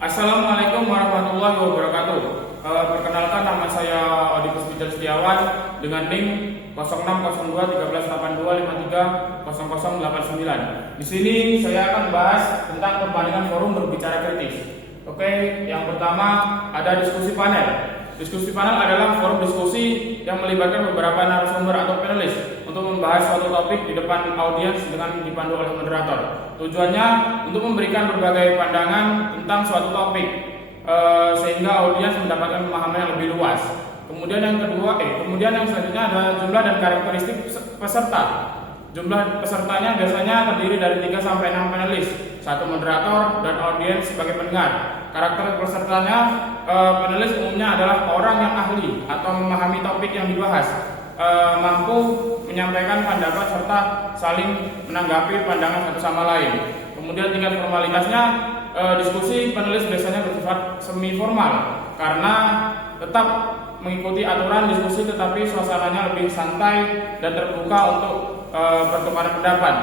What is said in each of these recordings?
Assalamualaikum warahmatullahi wabarakatuh. Perkenalkan, nama saya Odi Puspijan Setiawan dengan NIM 0602138125300089. Di sini saya akan bahas tentang perbandingan forum berbicara kritis. Oke, yang pertama ada diskusi panel. Diskusi panel adalah forum diskusi yang melibatkan beberapa narasumber atau panelis untuk membahas suatu topik di depan audiens dengan dipandu oleh moderator. Tujuannya untuk memberikan berbagai pandangan tentang suatu topik sehingga audiens mendapatkan pemahaman yang lebih luas. Kemudian yang selanjutnya ada jumlah dan karakteristik peserta. Jumlah pesertanya biasanya terdiri dari 3 sampai 6 panelis, 1 moderator dan audiens sebagai pendengar. Karakter pesertanya, panelis umumnya adalah orang yang ahli atau memahami topik yang dibahas, mampu menyampaikan pendapat serta saling menanggapi pandangan satu sama lain. Kemudian tingkat formalitasnya, diskusi panelis biasanya bersifat semi formal karena tetap mengikuti aturan diskusi tetapi suasananya lebih santai dan terbuka untuk pertukaran pendapat.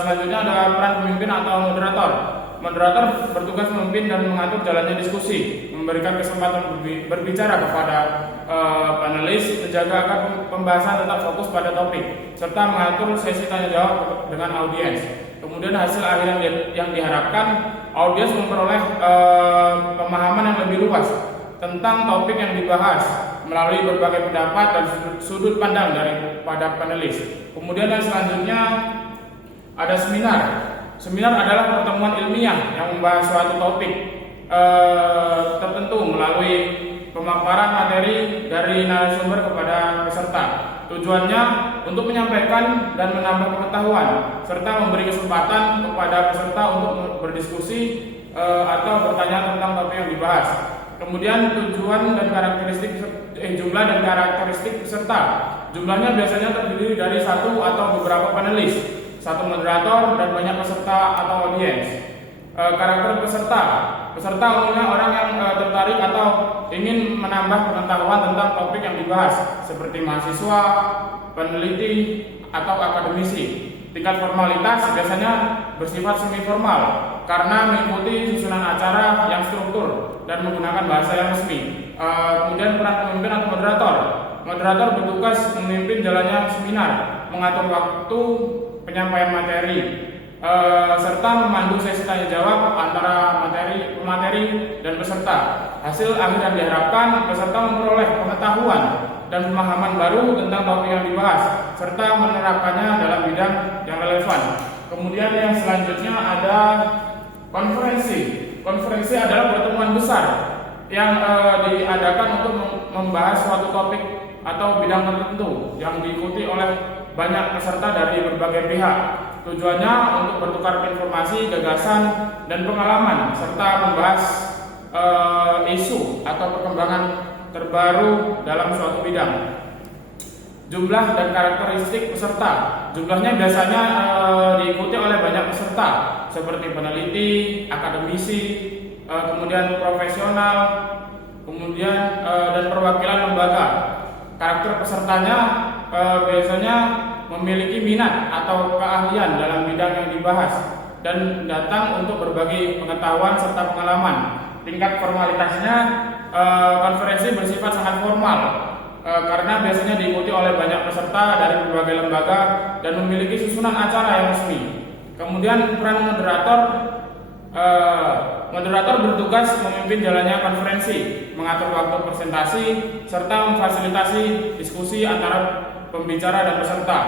Selanjutnya ada peran pemimpin atau moderator. Moderator bertugas memimpin dan mengatur jalannya diskusi, memberikan kesempatan berbicara kepada panelis, menjaga agar pembahasan tetap fokus pada topik, serta mengatur sesi tanya jawab dengan audiens. Kemudian hasil akhir yang diharapkan, audiens memperoleh pemahaman yang lebih luas tentang topik yang dibahas melalui berbagai pendapat dan sudut pandang daripada panelis. Kemudian yang selanjutnya ada seminar. Seminar adalah pertemuan ilmiah yang membahas suatu topik tertentu melalui pemaparan materi dari narasumber kepada peserta. Tujuannya untuk menyampaikan dan menambah pengetahuan serta memberi kesempatan kepada peserta untuk berdiskusi atau bertanya tentang topik yang dibahas. Kemudian tujuan dan jumlah dan karakteristik peserta. Jumlahnya biasanya terdiri dari 1 atau beberapa panelis, 1 moderator dan banyak peserta atau audiens. Karakter peserta. Peserta umumnya orang yang tertarik atau ingin menambah pengetahuan tentang topik yang dibahas, seperti mahasiswa, peneliti, atau akademisi. Tingkat formalitas biasanya bersifat semi formal karena mengikuti susunan acara yang struktur dan menggunakan bahasa yang resmi. Kemudian peran pemimpin atau moderator. Moderator bertugas memimpin jalannya seminar, mengatur waktu penyampaian materi, serta memandu sesi tanya jawab antara pemateri dan peserta. Hasil akhir yang diharapkan, peserta memperoleh pengetahuan dan pemahaman baru tentang topik yang dibahas, serta menerapkannya dalam bidang yang relevan. Kemudian yang selanjutnya ada konferensi. Konferensi adalah pertemuan besar yang diadakan untuk membahas suatu topik atau bidang tertentu yang diikuti oleh banyak peserta dari berbagai pihak. Tujuannya untuk bertukar informasi, gagasan, dan pengalaman serta membahas isu atau perkembangan terbaru dalam suatu bidang. Jumlah dan karakteristik peserta. Jumlahnya biasanya diikuti oleh banyak peserta seperti peneliti, akademisi, kemudian profesional, kemudian dan perwakilan lembaga. Karakter pesertanya biasanya memiliki minat atau keahlian dalam bidang yang dibahas dan datang untuk berbagi pengetahuan serta pengalaman. Tingkat formalitasnya, konferensi bersifat sangat formal karena biasanya diikuti oleh banyak peserta dari berbagai lembaga dan memiliki susunan acara yang resmi. Kemudian peran moderator. Moderator bertugas memimpin jalannya konferensi, mengatur waktu presentasi, serta memfasilitasi diskusi antara pembicara dan peserta.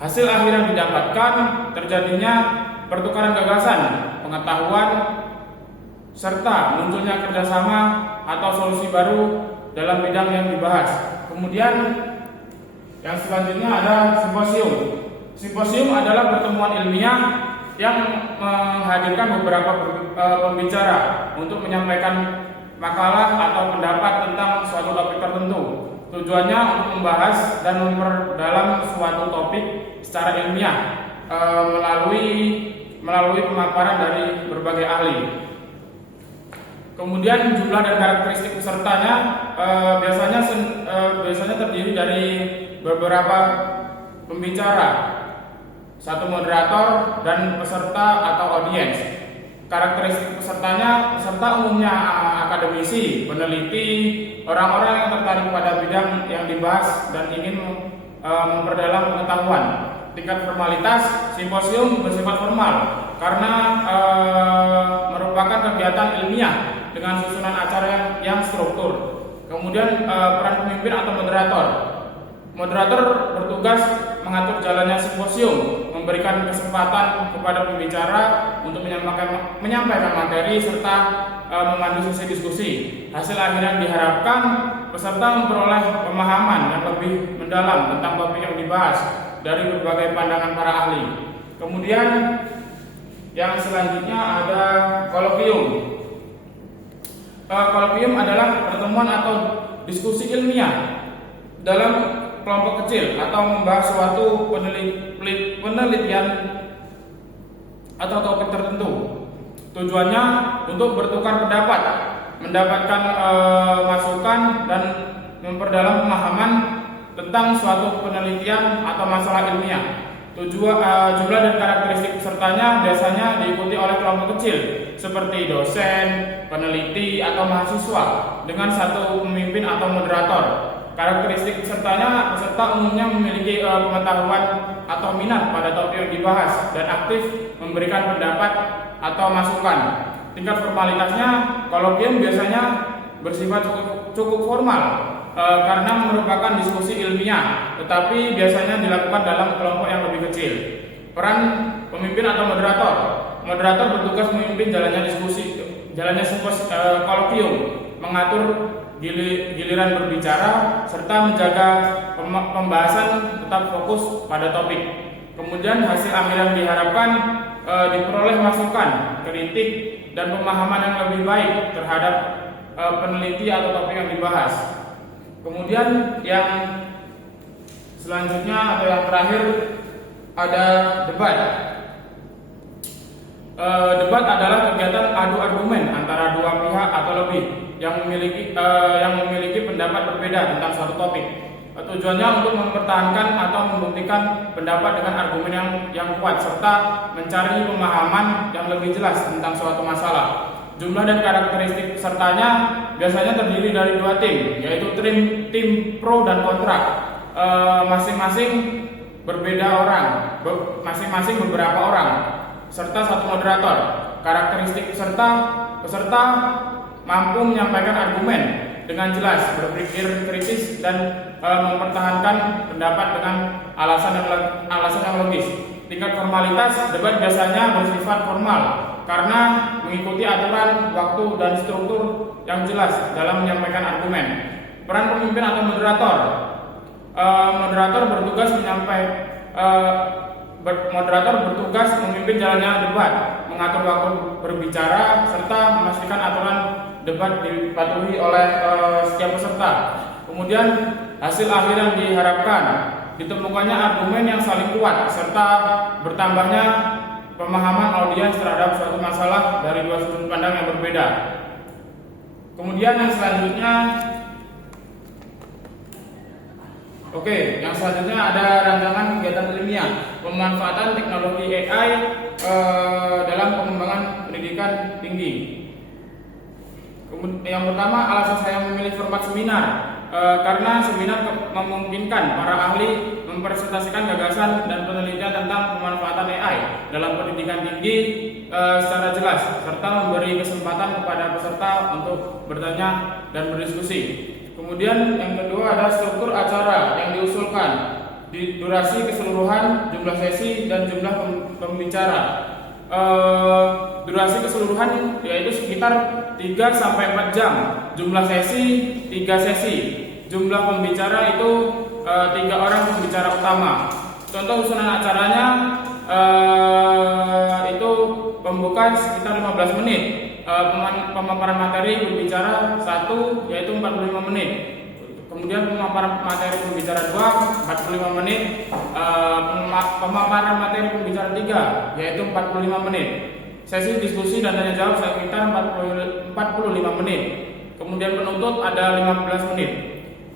Hasil akhir yang didapatkan terjadinya pertukaran gagasan, pengetahuan, serta munculnya kerjasama atau solusi baru dalam bidang yang dibahas. Kemudian yang selanjutnya ada simposium. Simposium adalah pertemuan ilmiah yang menghadirkan beberapa pembicara untuk menyampaikan makalah atau pendapat tentang suatu topik tertentu. Tujuannya untuk membahas dan memperdalam suatu topik secara ilmiah melalui pemaparan dari berbagai ahli. Kemudian jumlah dan karakteristik pesertanya biasanya terdiri dari beberapa pembicara, 1 moderator dan peserta atau audiens. Karakteristik peserta umumnya akademisi, peneliti, orang-orang yang tertarik pada bidang yang dibahas dan ingin memperdalam pengetahuan. Tingkat formalitas, simposium bersifat formal karena merupakan kegiatan ilmiah dengan susunan acara yang struktur. Kemudian peran pemimpin atau moderator. Moderator bertugas mengatur jalannya simposium, memberikan kesempatan kepada pembicara untuk menyampaikan materi serta memandu sesi diskusi. Hasil akhir yang diharapkan peserta memperoleh pemahaman yang lebih mendalam tentang topik yang dibahas dari berbagai pandangan para ahli. Kemudian yang selanjutnya ada kolokvium. Kolokvium adalah pertemuan atau diskusi ilmiah dalam kelompok kecil atau membahas suatu penelitian atau topik tertentu. Tujuannya untuk bertukar pendapat, mendapatkan masukan dan memperdalam pemahaman tentang suatu penelitian atau masalah ilmiah. Jumlah dan karakteristik pesertanya biasanya diikuti oleh kelompok kecil seperti dosen, peneliti, atau mahasiswa dengan satu pemimpin atau moderator. Karakteristik peserta umumnya memiliki pengetahuan atau minat pada topik yang dibahas dan aktif memberikan pendapat atau masukan. Tingkat formalitasnya, kolokvium biasanya bersifat cukup formal karena merupakan diskusi ilmiah, tetapi biasanya dilakukan dalam kelompok yang lebih kecil. Peran pemimpin atau moderator. Moderator bertugas memimpin jalannya kolokvium, mengatur giliran berbicara serta menjaga pembahasan tetap fokus pada topik. Kemudian hasil akhir yang diharapkan diperoleh masukan, kritik, dan pemahaman yang lebih baik terhadap peneliti atau topik yang dibahas. Kemudian yang selanjutnya atau yang terakhir ada debat. Debat adalah kegiatan adu argumen antara dua pihak atau lebih yang memiliki pendapat berbeda tentang suatu topik. Tujuannya untuk mempertahankan atau membuktikan pendapat dengan argumen yang kuat serta mencari pemahaman yang lebih jelas tentang suatu masalah. Jumlah dan karakteristik pesertanya biasanya terdiri dari dua tim, yaitu tim pro dan kontra. Masing-masing beberapa orang, serta satu moderator. Karakteristik peserta mampu menyampaikan argumen dengan jelas, berpikir kritis, dan mempertahankan pendapat dengan alasan yang logis. Tingkat formalitas, debat biasanya bersifat formal karena mengikuti aturan, waktu, dan struktur yang jelas dalam menyampaikan argumen. Peran pemimpin atau moderator. Moderator bertugas memimpin jalannya debat, mengatur waktu berbicara, serta memastikan aturan debat dipatuhi oleh setiap peserta. Kemudian hasil akhir yang diharapkan, ditemukannya argumen yang saling kuat serta bertambahnya pemahaman audiens terhadap suatu masalah dari dua sudut pandang yang berbeda. Kemudian yang selanjutnya ada rancangan kegiatan ilmiah, pemanfaatan teknologi AI dalam pengembangan pendidikan tinggi. Yang pertama, alasan saya memilih format seminar karena seminar memungkinkan para ahli mempresentasikan gagasan dan penelitian tentang pemanfaatan AI dalam pendidikan tinggi secara jelas, serta memberi kesempatan kepada peserta untuk bertanya dan berdiskusi. Kemudian yang kedua ada struktur acara yang diusulkan, di durasi keseluruhan, jumlah sesi, dan jumlah pembicara. Durasi keseluruhan yaitu sekitar 3-4 jam, jumlah sesi 3 sesi, jumlah pembicara itu 3 orang pembicara utama. Contoh susunan acaranya itu pembuka sekitar 15 menit, pemaparan materi pembicara 1 yaitu 45 menit, kemudian pemaparan materi pembicara 2 45 menit, pemaparan materi pembicara 3 yaitu 45 menit. Sesi diskusi dan tanya jawab sekitar 45 menit. Kemudian penuntut ada 15 menit.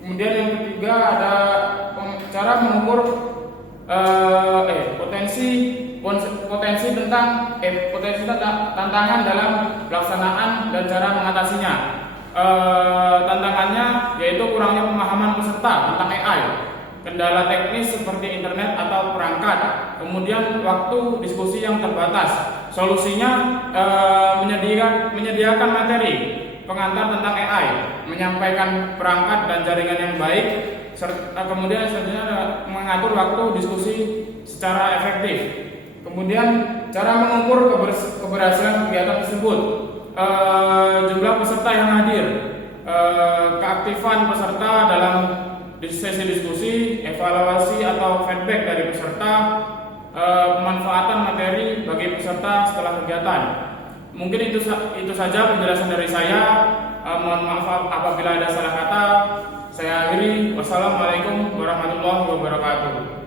Kemudian yang ketiga ada cara mengukur potensi potensi tantangan dalam pelaksanaan dan cara mengatasinya. Tantangannya yaitu kurangnya pemahaman peserta tentang AI, kendala teknis seperti internet atau perangkat, kemudian waktu diskusi yang terbatas. Solusinya menyediakan materi pengantar tentang AI, menyampaikan perangkat dan jaringan yang baik, kemudian selanjutnya mengatur waktu diskusi secara efektif. Kemudian cara mengukur keberhasilan kegiatan tersebut, jumlah peserta yang hadir, keaktifan peserta dalam sesi diskusi, evaluasi atau feedback dari peserta, pemanfaatan materi bagi peserta setelah kegiatan. Mungkin itu saja penjelasan dari saya. Mohon maaf apabila ada salah kata. Saya akhiri. Wassalamualaikum warahmatullahi wabarakatuh.